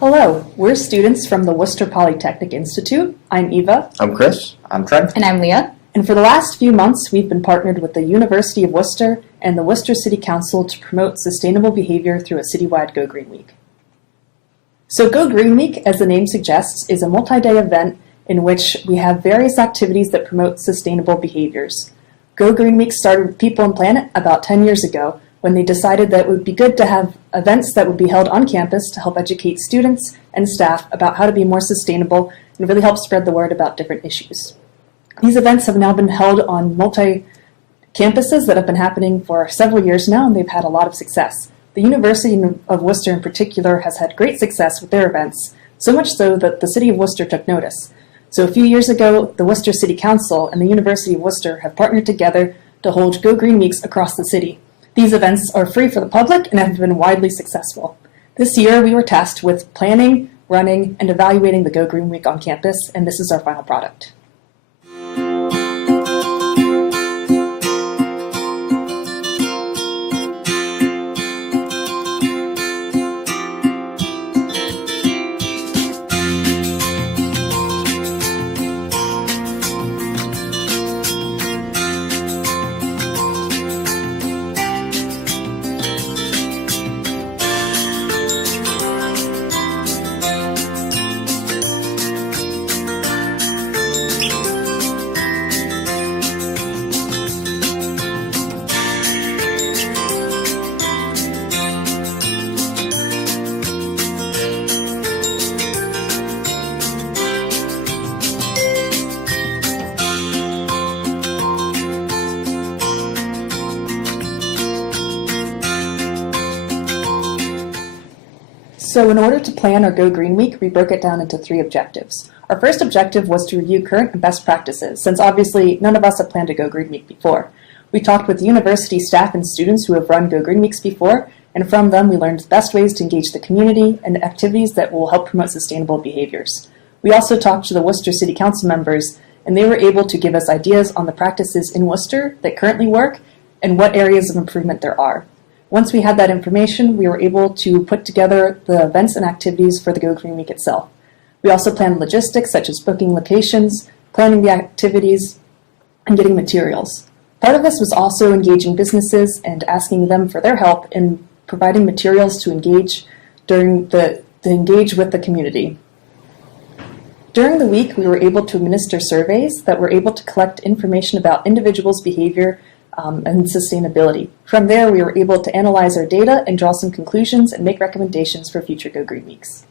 Hello, we're students from the Worcester Polytechnic Institute. I'm Eva. I'm Chris. I'm Trent. And I'm Leah. And for the last few months, we've been partnered with the University of Worcester and the Worcester City Council to promote sustainable behavior through a citywide Go Green Week. So Go Green Week, as the name suggests, is a multi-day event in which we have various activities that promote sustainable behaviors. Go Green Week started with People and Planet about 10 years ago, when they decided that it would be good to have events that would be held on campus to help educate students and staff about how to be more sustainable and really help spread the word about different issues. These events have now been held on multi-campuses that have been happening for several years now, and they've had a lot of success. The University of Worcester in particular has had great success with their events, so much so that the City of Worcester took notice. So a few years ago, the Worcester City Council and the University of Worcester have partnered together to hold Go Green Weeks across the city. These events are free for the public and have been widely successful. This year, we were tasked with planning, running, and evaluating the Go Green Week on campus, and this is our final product. So in order to plan our Go Green Week, we broke it down into 3 objectives. Our first objective was to review current and best practices, since obviously none of us have planned a Go Green Week before. We talked with university staff and students who have run Go Green Weeks before, and from them we learned the best ways to engage the community and activities that will help promote sustainable behaviors. We also talked to the Worcester City Council members, and they were able to give us ideas on the practices in Worcester that currently work and what areas of improvement there are. Once we had that information, we were able to put together the events and activities for the Go Green Week itself. We also planned logistics such as booking locations, planning the activities, and getting materials. Part of this was also engaging businesses and asking them for their help in providing materials to engage engage with the community. During the week, we were able to administer surveys that were able to collect information about individuals' behavior and sustainability. From there, we were able to analyze our data and draw some conclusions and make recommendations for future Go Green Weeks.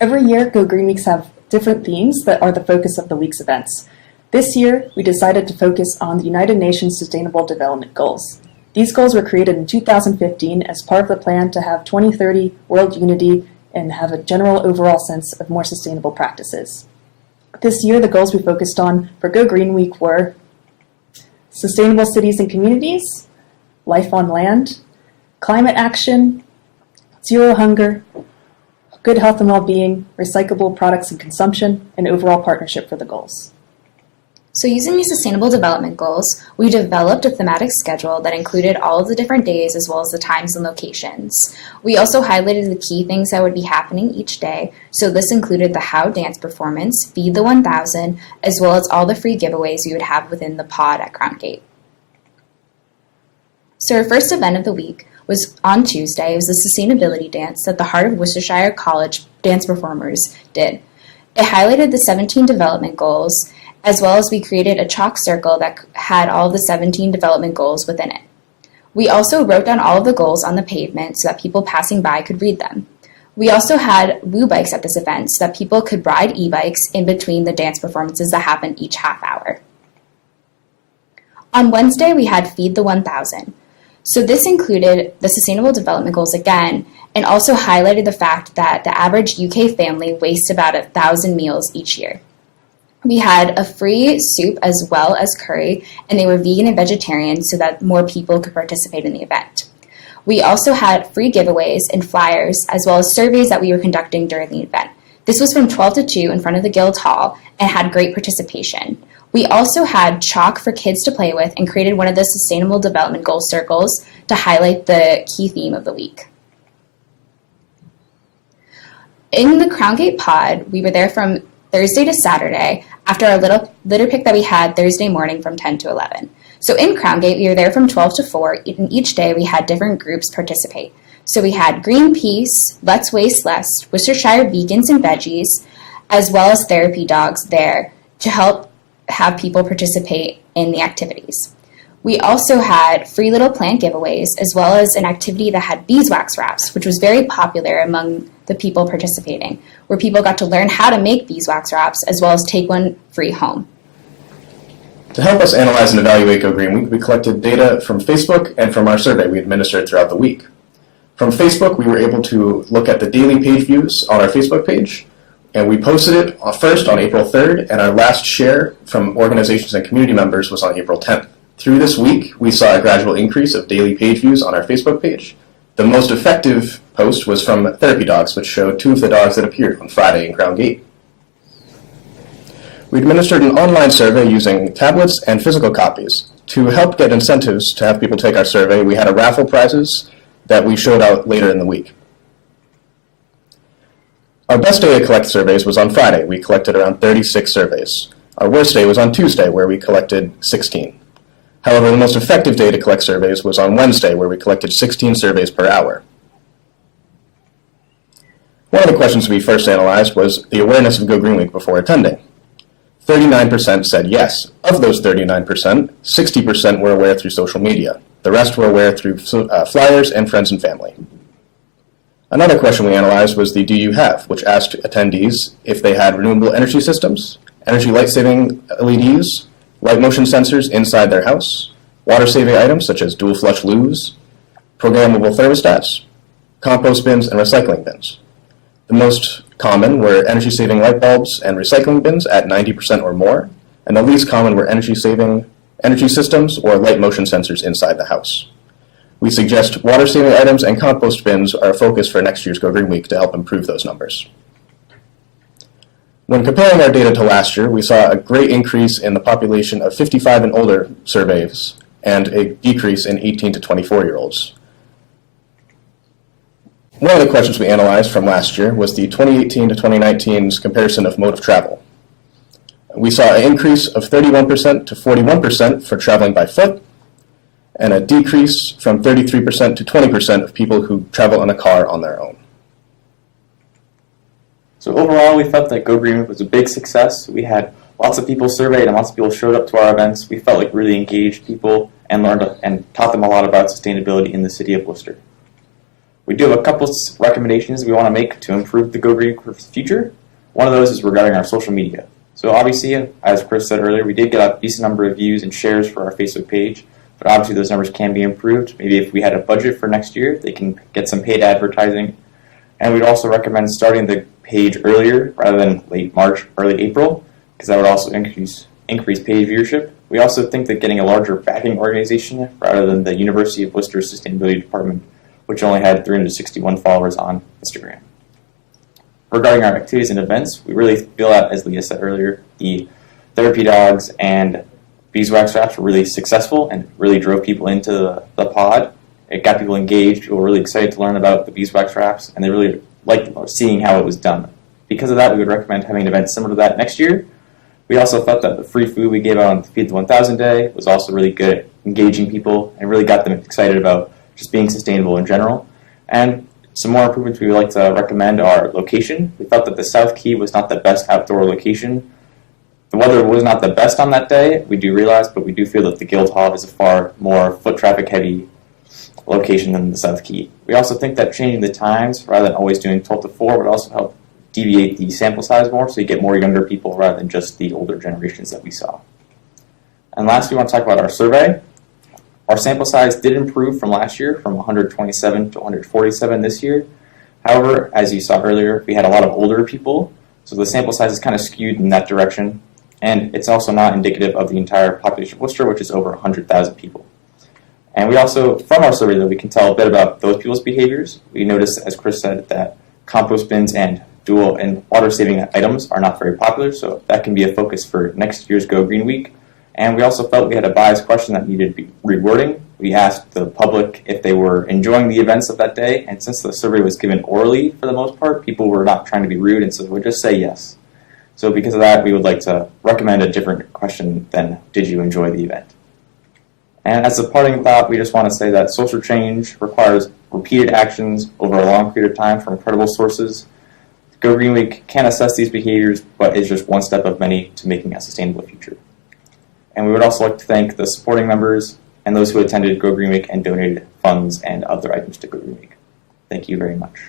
Every year, Go Green Weeks have different themes that are the focus of the week's events. This year, we decided to focus on the United Nations Sustainable Development Goals. These goals were created in 2015 as part of the plan to have 2030 world unity and have a general overall sense of more sustainable practices. This year, the goals we focused on for Go Green Week were sustainable cities and communities, life on land, climate action, zero hunger, good health and well-being, recyclable products and consumption, and overall partnership for the goals. So using these Sustainable Development Goals, we developed a thematic schedule that included all of the different days as well as the times and locations. We also highlighted the key things that would be happening each day, so this included the How dance performance, Feed the 1000, as well as all the free giveaways we would have within the pod at Crown Gate. So our first event of the week was on Tuesday. It was the Sustainability Dance that the Heart of Worcestershire College dance performers did. It highlighted the 17 development goals, as well as we created a chalk circle that had all the 17 development goals within it. We also wrote down all of the goals on the pavement so that people passing by could read them. We also had woo bikes at this event so that people could ride e-bikes in between the dance performances that happened each half hour. On Wednesday, we had Feed the 1000. So this included the Sustainable Development Goals again, and also highlighted the fact that the average UK family wastes about 1,000 meals each year. We had a free soup as well as curry, and they were vegan and vegetarian so that more people could participate in the event. We also had free giveaways and flyers, as well as surveys that we were conducting during the event. This was from 12 to 2 in front of the Guild Hall and had great participation. We also had chalk for kids to play with and created one of the Sustainable Development Goal circles to highlight the key theme of the week. In the Crown Gate pod, we were there from Thursday to Saturday after our litter pick that we had Thursday morning from 10 to 11. So in Crown Gate, we were there from 12 to 4, and each day we had different groups participate. So we had Greenpeace, Let's Waste Less, Worcestershire Vegans and Veggies, as well as therapy dogs there to help have people participate in the activities. We also had free little plant giveaways, as well as an activity that had beeswax wraps, which was very popular among the people participating, where people got to learn how to make beeswax wraps, as well as take one free home. To help us analyze and evaluate Go Green Week, we collected data from Facebook and from our survey we administered throughout the week. From Facebook, we were able to look at the daily page views on our Facebook page, and we posted it first on April 3rd, and our last share from organizations and community members was on April 10th. Through this week, we saw a gradual increase of daily page views on our Facebook page. The most effective post was from Therapy Dogs, which showed 2 of the dogs that appeared on Friday in Crown Gate. We administered an online survey using tablets and physical copies. To help get incentives to have people take our survey, we had a raffle prizes that we showed out later in the week. Our best day to collect surveys was on Friday. We collected around 36 surveys. Our worst day was on Tuesday, where we collected 16. However, the most effective day to collect surveys was on Wednesday, where we collected 16 surveys per hour. One of the questions we first analyzed was the awareness of Go Green Week before attending. 39% said yes. Of those 39%, 60% were aware through social media. The rest were aware through flyers and friends and family. Another question we analyzed was the Do You Have, which asked attendees if they had renewable energy systems, energy light-saving LEDs, light motion sensors inside their house, water-saving items such as dual flush loos, programmable thermostats, compost bins, and recycling bins. The most common were energy-saving light bulbs and recycling bins at 90% or more, and the least common were energy-saving energy systems or light motion sensors inside the house. We suggest water-saving items and compost bins are a focus for next year's Go Green Week to help improve those numbers. When comparing our data to last year, we saw a great increase in the population of 55 and older surveys and a decrease in 18 to 24-year-olds. One of the questions we analyzed from last year was the 2018 to 2019's comparison of mode of travel. We saw an increase of 31% to 41% for traveling by foot, and a decrease from 33% to 20% of people who travel in a car on their own. So overall, we felt that Go Green Week was a big success. We had lots of people surveyed and lots of people showed up to our events. We felt like really engaged people and learned and taught them a lot about sustainability in the city of Worcester. We do have a couple of recommendations we want to make to improve the Go Green Week for the future. One of those is regarding our social media. So obviously, as Chris said earlier, we did get a decent number of views and shares for our Facebook page, but obviously those numbers can be improved. Maybe if we had a budget for next year, they can get some paid advertising. And we'd also recommend starting the page earlier rather than late March, early April, because that would also increase page viewership. We also think that getting a larger backing organization rather than the University of Worcester Sustainability Department, which only had 361 followers on Instagram. Regarding our activities and events, we really feel that, as Leah said earlier, the therapy dogs and beeswax wraps were really successful and really drove people into the pod. It got people engaged, people were really excited to learn about the beeswax wraps, and they really liked seeing how it was done. Because of that, we would recommend having an event similar to that next year. We also thought that the free food we gave out on the Feed the 1000 Day was also really good at engaging people and really got them excited about just being sustainable in general. And some more improvements we would like to recommend are location. We felt that the South Quay was not the best outdoor location. The weather was not the best on that day, we do realize, but we do feel that the Guildhall is a far more foot traffic heavy location than the South Quay. We also think that changing the times rather than always doing 12 to 4 would also help deviate the sample size more so you get more younger people rather than just the older generations that we saw. And last, we want to talk about our survey. Our sample size did improve from last year, from 127 to 147 this year. However, as you saw earlier, we had a lot of older people, so the sample size is kind of skewed in that direction, and it's also not indicative of the entire population of Worcester, which is over 100,000 people. And we also, from our survey, though, we can tell a bit about those people's behaviors. We noticed, as Chris said, that compost bins and dual and water-saving items are not very popular, so that can be a focus for next year's Go Green Week. And we also felt we had a biased question that needed rewording. We asked the public if they were enjoying the events of that day, and since the survey was given orally for the most part, people were not trying to be rude, and so would just say yes. So because of that, we would like to recommend a different question than did you enjoy the event? And as a parting thought, we just want to say that social change requires repeated actions over a long period of time from credible sources. Go Green Week can assess these behaviors, but is just one step of many to making a sustainable future. And we would also like to thank the supporting members and those who attended Go Green Week and donated funds and other items to Go Green Week. Thank you very much.